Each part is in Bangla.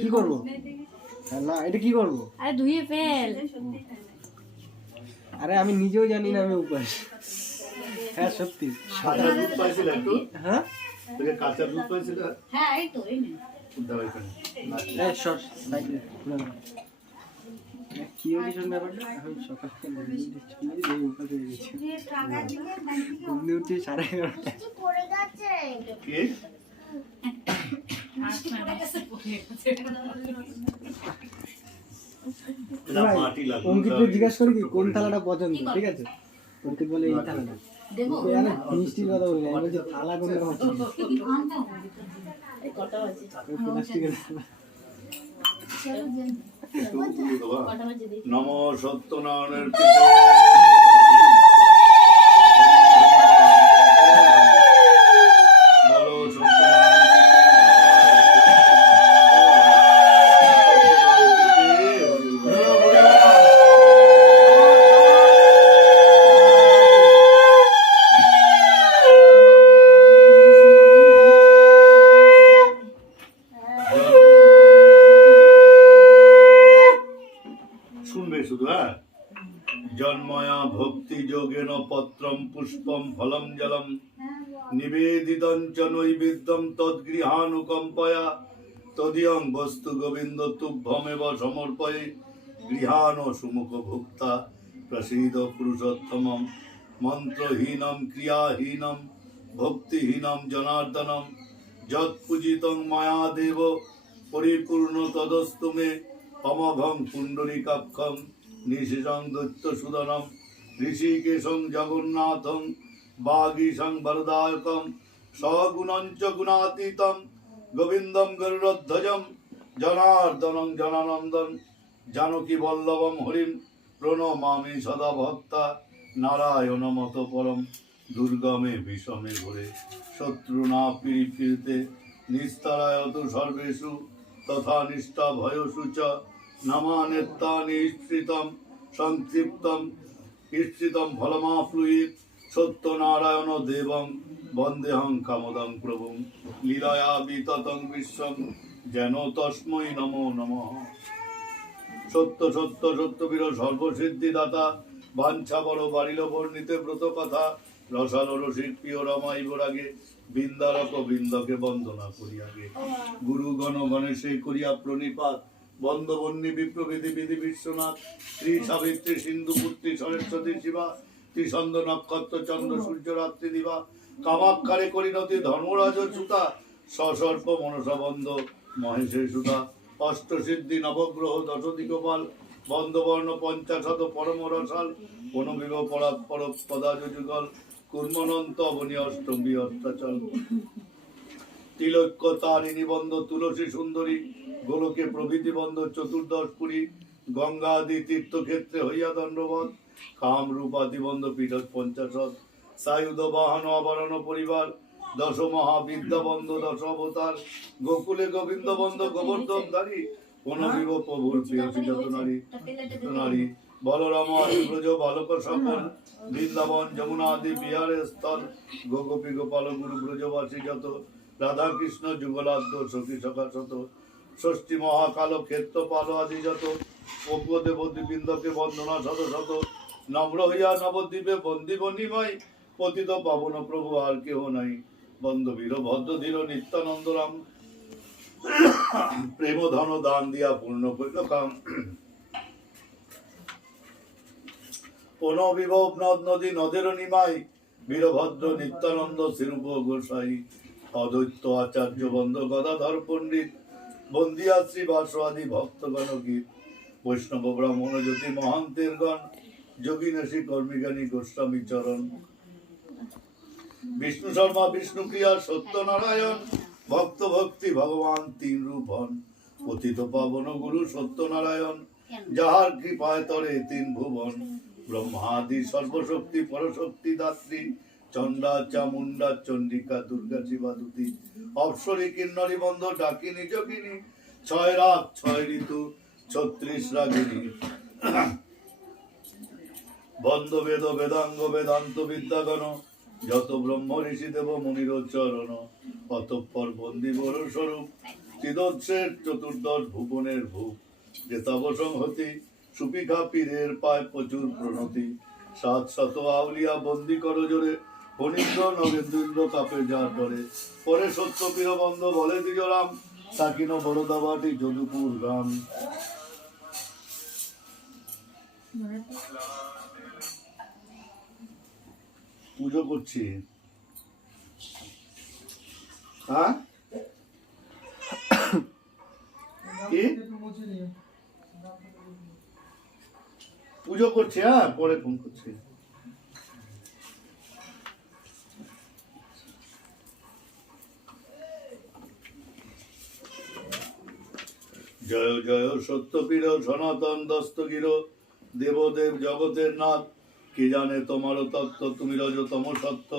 কি করবো না, এটা কি করবো? আরে ধুয়ে ফেল। আরে আমি নিজেও জানি না আমি উপাস। হ্যাঁ সত্যি। কাঁচা দুধ পাইছিল একটু? হ্যাঁ কাঁচা দুধ পাইছিল? হ্যাঁ এই তো এই নে। কি হয়েছে ব্যাপারটা? আমি সকাল থেকে ঘুম দিয়ে উঠছি 11:30। অঙ্কিতকে জিজ্ঞাসা করি কোন থালাটা পছন্দ, ঠিক আছে? অঙ্কিত বলে এই থালাটা। মিষ্টির কথা বলি, আমি বলছি থালা কোন নম সত্যনারায়ণের জন্ময়া ভক্তি যোগেন পত্রম পুষ্পম ফলম জলম নিবেদিতং চ নৈবেদ্যম তদ্গৃহানুকম্পয়া তদীয়ং বস্তু গোবিন্দ তুভ্যমেব সমর্পয়ে গৃহাণ সুমুখ ভুক্তা প্রসীদ পুরুষোত্তমম মন্ত্রহীনম ক্রিয়াহীনম ভক্তিহীনম জনার্দনম যৎপূজিতং মায়া দেব পরিপূর্ণ তদস্তু মে অমভং পুণ্ডরীকাক্ষং নিশিসং দৈত্যসুদনম ঋষিকেশং জগন্নাথং বাগীশং বরদায়কং সগুণঞ্চ গুণাতীতম গোবিন্দম গরুড়ধ্বজম জনার্দনং জনানন্দন জানকী বল্লভম হরিম প্রণমামি সদা ভক্তা নারায়ণমত পরম দুর্গমে বিষমে ঘোরে শত্রুনা পীড়িতে নিস্তারায়তু সর্বেষু তথা নিষ্ঠা ভয়সু চ নামানেত্তানি ইষ্টৃতম সংক্ষিপ্তম ইষ্টৃতম ফলমাপ্লুয়িত সত্যনারায়ণ দেবং বন্দেহং কামদং প্রভুং লীলয়া বিততং বিশ্বং যেন তস্মৈ নমো নমঃ। সত্য সত্য সত্যবীর সর্বসিদ্ধিদাতা বাঞ্ছা বড় বাড়িল বর্ণিতে ব্রত কথা রসাল রসিক প্রিয় রমাই বরাগে বৃন্দারক বৃন্দকে বন্দনা করিয়াগে গুরু গণ গণেশে করিয়া প্রণিপাত বন্দবন্যী বিপ্রবিধি বিধি বিশ্বনাথ শ্রী সাবিত্রী সিন্ধু পুত্রী সরস্বতী শিবা ত্রিসন্দ নক্ষত্র চন্দ্র সূর্য রাত্রি দিবা কামাক্ষারে করিণতি ধর্মরাজ সুতা সসর্প মনসাবন্ধ মহেশের সুতা অষ্টসিদ্ধি নবগ্রহ দশদিগপাল বন্দবর্ণ পঞ্চাশত পরম রসাল বনবিভ পরাৎপর পদাজ যুগল কুর্মনন্ত অবনী অষ্টমী অষ্টাচল তিলক্য তারিণী বন্ধ তুলসী সুন্দরী গোলকে প্রভৃতি বন্ধ চতুর্দশ পুরী গঙ্গা আদি তীর্থক্ষেত্রে হইয়া দণ্ডবত কাম রূপাদি বন্ধ পীঠ পঞ্চাশত সায়ুধ বাহন আবরণ পরিবার দশ মহাবিদ্যা বন্ধ দশ অবতার গোকুলে গোবিন্দ বন্ধ গোবর্ধনধারী বনবিভ প্রভুর প্রিয় যত নারী নারী বলরাম আদি ব্রজ বালক সকল বৃন্দাবন যমুনা আদি বিহারের স্থল গোপী গোপাল গুরু ব্রজবাসী যত রাধা কৃষ্ণ যুগলাদ্য সখী সখা শত ষষ্ঠী মহাকাল ক্ষেত্র পাল আদি যত দেববৃন্দকে বন্দনা শত শত নম্র হইয়া নবদ্বীপে বন্দী বনিময় পতিত পাবন প্রভু আর কেহ নাই বন্ধবীর ভদ্রধীর নিত্যানন্দরাম প্রেম ধন দান দিয়া পূর্ণ করিল কাম বিভব নদ নদী নদের নিমাই বীরভদ্র নিত্যানন্দ শ্রীরূপ গোসাই অদ্বৈত আচার্য বন্ধ গদাধর পণ্ডিত বন্দিয়া শ্রী বাসবাদী ভক্তগণ গীত বৈষ্ণব ব্রাহ্মণ জ্যোতি মহান্তের গণ যোগীনেশী কর্মীজ্ঞানী গোস্বামী চরণ বিষ্ণু শর্মা বিষ্ণু ক্রিয়া সত্যনারায়ণ ভক্ত ভক্তি ভগবান তিন রূপ হন পতিত পাবন গুরু সত্যনারায়ণ যাহার কৃপায় তরে তিন ভুবন ব্রহ্মাদি সর্বশক্তি পরশক্তি দাত্রী চণ্ডা চামুন্ডা চণ্ডিকা দুর্গা শিবা দুতি অপসরী কিন্নরী বন্ধ ডাকিনী যোগিনী ছয় রাত ছয় ঋতু 36 রাগিনী বন্ধ বেদ বেদাঙ্গ বেদান্ত বিদ্যাগণ, যত ব্রহ্ম ঋষি দেব মুনির চরণ, অতঃপর বন্দি বড় স্বরূপ চিদোৎসের চতুর্দশ ভুবনের ভূপ, যে তব সংহতি সুপিখা পীরের পায় প্রচুর প্রণতি, 700 আউলিয়া বন্দি কর জোরে, ফণীন্দ্র নগেন্দ্র কাপে যার ডরে, পরে সত্য পীরবন্ধ বলে দ্বিজরাম, তাকিন বড়দাবাটি যদুপুর গ্রাম। পুজো করছি, হ্যাঁ কি পুজো করছি, হ্যাঁ পরে ফোন করছি। জয় জয় সত্যপীর সনাতন দস্তগির, দেবদেব জগতের নাথ, কি জানে তোমার তত্ত্ব, তুমি রজতম সত্য,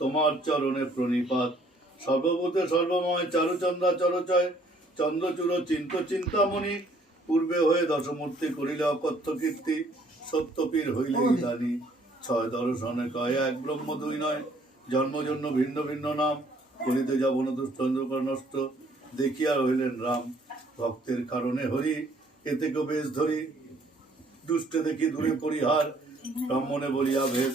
তোমার চরণে প্রণিপাত। সর্বভূতে সর্বময় চারুচন্দ্রা চরচয়, চন্দ্রচূড় চিন্ত চিন্তামণি, পূর্বে হয়ে দশমূর্তি করিলে অকথ্য কীর্তি, সত্যপীর হইলে ইদানি, 6 দর্শনে কয় এক ব্রহ্ম 2 নয়, জন্মজন্য ভিন্ন ভিন্ন নাম, কলিতে যাবন দুশ্চন্দ্রকর নষ্ট, দেখিয়া রহিলেন রাম। ভক্তের কারণে হরি এতে গো বেশ ধরি, দুষ্টে দেখি দূরে পরিহার, ব্রাহ্মণে বলিয়া ভেদ,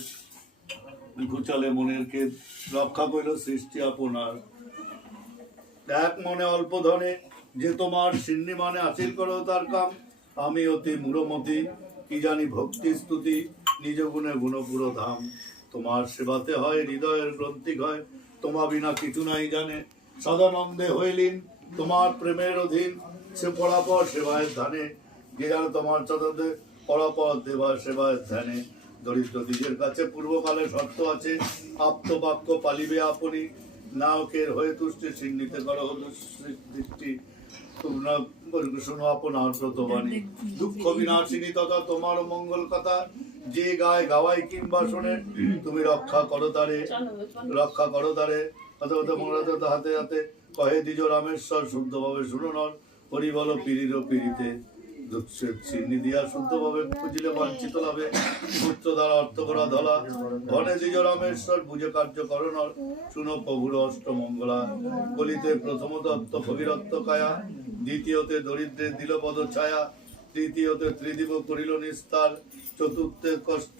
ঘুচালে মনের কেদ, রক্ষা করিল সৃষ্টি আপনার। এক মনে অল্প ধনে, যে তোমার সিন্নি মানে হাসিল করো তার কাম, আমি অতি মূঢ়মতি, কি জানি ভক্তি স্তুতি, নিজ গুণে গুণপুর ধাম। তোমার সেবাতে হয় হৃদয়ের গ্রন্থি হয়, তোমা বিনা কিছু নাই জানে, সদানন্দে হইলিন তোমার প্রেমের অধীন, সে পরাপর সেবায় ধ্যানে, যে জানে তোমার চদতে পরাপর দেবা সেবায় ধ্যানে। দরিদ্র দ্বিজের কাছে পূর্বকালে শর্ত আছে, আপ্ত বাক্য পালিবে আপনি, নায়কের হয়ে তুষ্টি সিন্নিতে করো দৃষ্টি, শোনো আপনার ব্রতবাণী, দুঃখ বিনাশিনী তথা তোমার মঙ্গল কথা, যে গায় গাওয়াই কিংবা শোনে, তুমি রক্ষা করো তারে, রক্ষা করো তারে। হাতে হাতে কহে দ্বিজ রামেশ্বর, শুদ্ধভাবে শুনো নর, হরি বল পিড়ির পিড়িতে, চিহ্নি দিয়া শুদ্ধভাবে খুঁজিলে বাঞ্ছিত লাভে, পুত্র দ্বারা অর্থ করা ধলা, ধনে দ্বিজ রামেশ্বর বুঝে কার্য করো নর, শুনো প্রভুর অষ্টমঙ্গলা। কলিতে প্রথম দত্ত ভগীরত্ব কায়া, দ্বিতীয়তে দরিদ্রের দিল পদ ছায়া, তৃতীয়তে ত্রিদিব করিল নিস্তার, চতুর্থে কষ্ট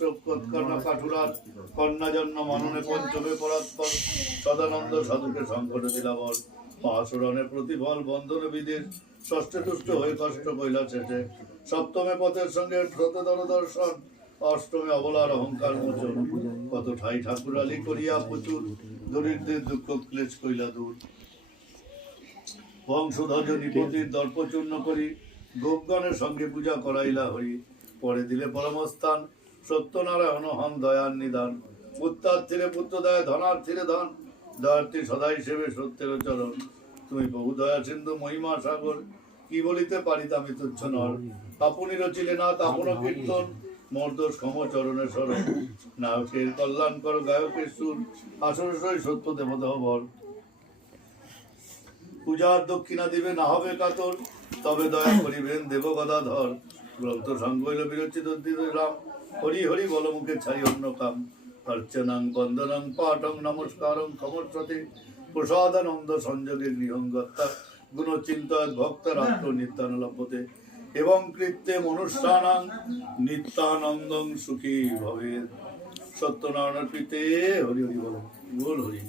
কন্যা কাঠুরার, কন্যা জন্ম মাননে, পঞ্চমে পরাৎপর, সদানন্দ সাধুকে সংকটে দিলাবর, পাশরণে প্রতিফল বন্ধনে বিদেশ, ষষ্ঠে তুষ্ট হয়ে কষ্ট কইলা শেষে, সপ্তমে পথের সঙ্গে শতদর দর্শন, অষ্টমে অবলার অহংকার মোচন, কত ঠাই ঠাকুরালি করিয়া প্রচুর, দরিদ্রের দুঃখ ক্লেশ কইলা দূর। বংশধ্বজ নিপতির দর্পচূর্ণ করি, গোপগণের সঙ্গে পূজা করাইলা হরি, পরে দিলে পরমস্থান, সত্যনারায়ণ হন দয়ার নিদান, পুত্রার্থিরে পুত্র দয়া, ধনার্থিরে ধন, দয়ার্থী সদাই সেবে সত্যের চরণ। তুমি বহু দয়া সিন্ধু মহিমা সাগর, কি বলিতে পারিত আমি তুচ্ছ নর, আপনি রচিলে না আপন কীর্তন, মোর দোষ ক্ষম চরণে স্মরণ, নায়কের কল্যাণ করো গায়কের সুর, আসর সই সত্য দেবদেহ বর। পূজার দক্ষিণা দিবে না হবে কাতর, তবে দয়া করিবেন দেব গদাধর, গ্রন্থ সংগইল বিরচিত রাম, হরি হরি বল মুখে ছাই অন্য কাম, অর্চনাং বন্দনং পাঠং নমস্কারং খমর্ষতে, প্রসাদানন্দ সংযোগে গৃহঙ্গত্তা, গুণচিন্তয়ৎ ভক্তার আত্মনিত্যান লভ্যতে, এবং কৃত্যে মনুষ্যানাং নিত্যানন্দং সুখী ভবেৎ। সত্যনারায়ণের প্রীতে হরি হরি বল, বল হরি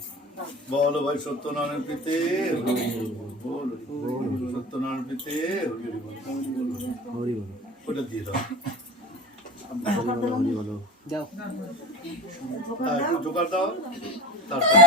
বল ভাই, সত্যনারায়ণ প্রীতে হরি বল, সত্যনারায়ণ প্রীতে হরি হরি বল, হরি বল, ওটা দিয়ে দাও, যাও একটু জোগাড় দাও, তারপরে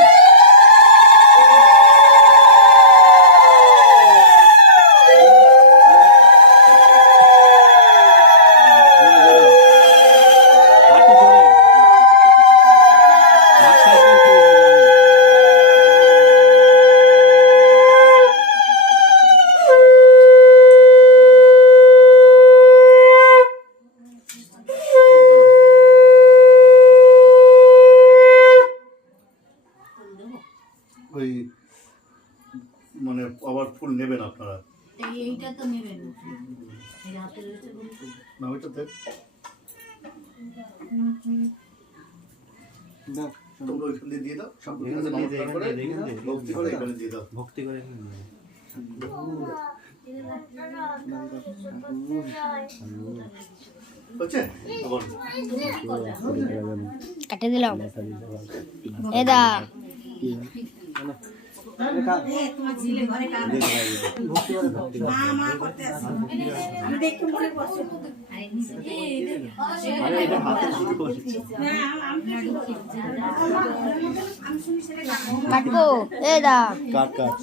ওই মানে আবার ফুল নেবেন আপনারা, এইটা তো নেবেন না, এই হাতে রয়েছে না ওইটাতে দাও তোমরা ওইখান দিয়ে দিয়ে দাও সব এখানে দিয়ে দে, নমস্কার করে এখানে দিয়ে দে, ভক্তি করে এখানে দিয়ে দাও ভক্তি করে এখানে দিয়ে দে। হচ্ছে আবার কাটে দিলাম এদা ভক্তি করে দাও। আরে এটা হাতে শুরু করেছে। কাটবো এদা কাট কাট